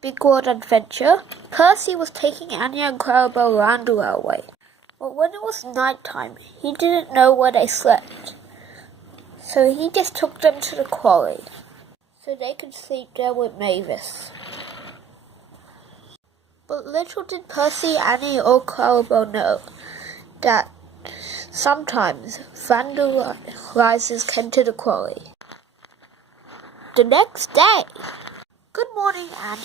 Big World Adventure, Percy was taking Annie and Clarabelle around the railway. But when it was night time, he didn't know where they slept. So he just took them to the quarry, so they could sleep there with Mavis. But little did Percy, Annie or Clarabelle know that sometimes vandalizers came to the quarry. The next day. Good morning, Annie.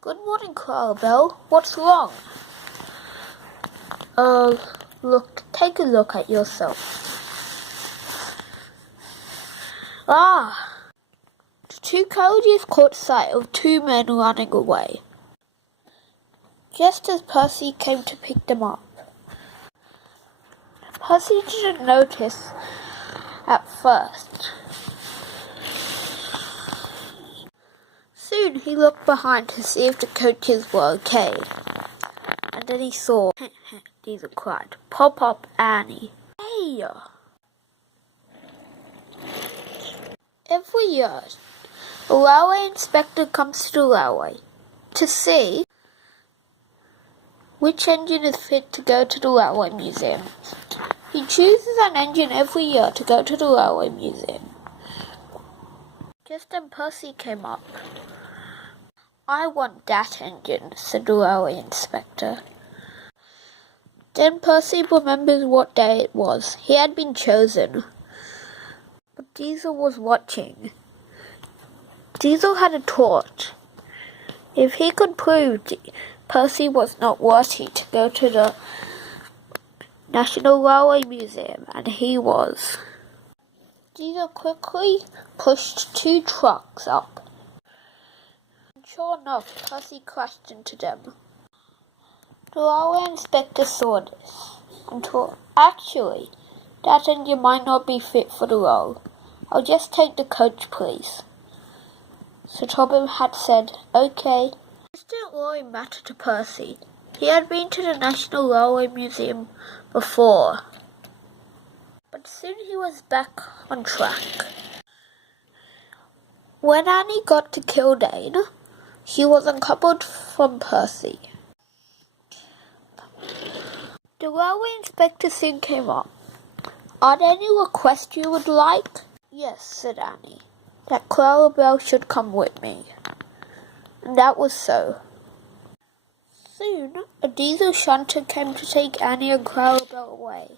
Good morning, Clarabelle. What's wrong? Look, take a look at yourself. The two coyotes caught sight of two men running away, just as Percy came to pick them up. Percy didn't notice at first. Soon he looked behind to see if the coaches were okay, and then he saw, Diesel cried, Pop, Annie. Hey! Every year, a railway inspector comes to the railway to see which engine is fit to go to the railway museum. He chooses an engine every year to go to the railway museum. Just then Percy came up. I want that engine, said the railway inspector. Then Percy remembered what day it was. He had been chosen. But Diesel was watching. Diesel had a torch. If he could prove Percy was not worthy to go to the National Railway Museum, and he was, Diesel quickly pushed two trucks up. And sure enough, Percy crashed into them. The railway inspector saw this and thought, actually, that engine might not be fit for the role. I'll just take the coach, please. So Tobin had said, okay. This didn't really matter to Percy. He had been to the National Railway Museum before. But soon he was back on track. When Annie got to Kildane, she was uncoupled from Percy. The railway inspector soon came up. Are there any requests you would like? Yes, said Annie, that Clarabelle should come with me. And that was so. Soon, a diesel shunter came to take Annie and Clarabelle away.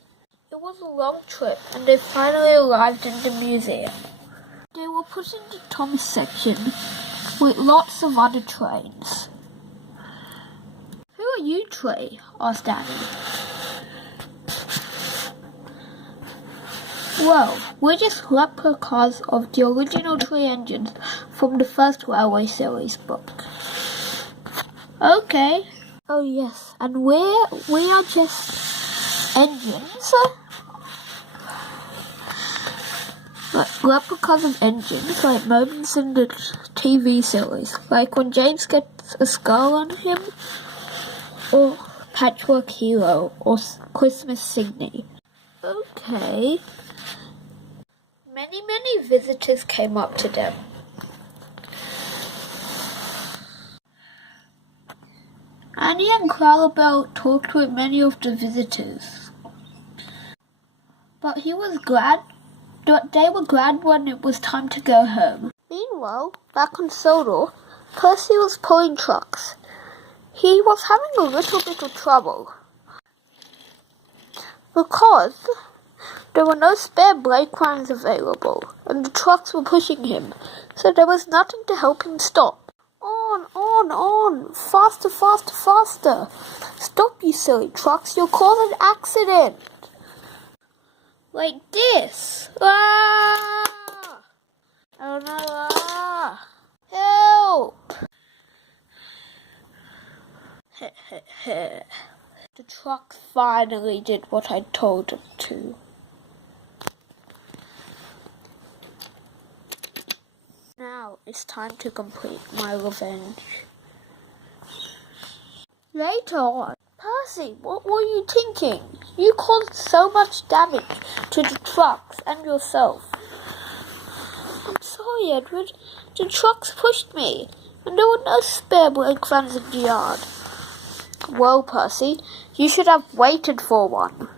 It was a long trip, and they finally arrived in the museum. They were put in the Thomas section with lots of other trains. Who are you, Trey? Asked Annie. Well, we're just replicas of the original three engines from the first Railway Series book. Okay. Oh yes, and we are just engines. Replicas of engines, like moments in the TV series, like when James gets a skull on him, or Patchwork Hero, or Christmas Signe. Okay. Many visitors came up to them. Annie and Clarabelle talked with many of the visitors. But they were glad when it was time to go home. Meanwhile, back on Sodor, Percy was pulling trucks. He was having a little bit of trouble, because there were no spare brake lines available, and the trucks were pushing him, so there was nothing to help him stop. On! Faster! Stop, you silly trucks, you'll cause an accident! Like this! Ah! Oh no! Ah! Help! The trucks finally did what I told them to. Now it's time to complete my revenge. Later on, Percy, what were you thinking? You caused so much damage to the trucks and yourself. I'm sorry, Edward. The trucks pushed me. and there were no spare brake vans in the yard. Well, Percy, you should have waited for one.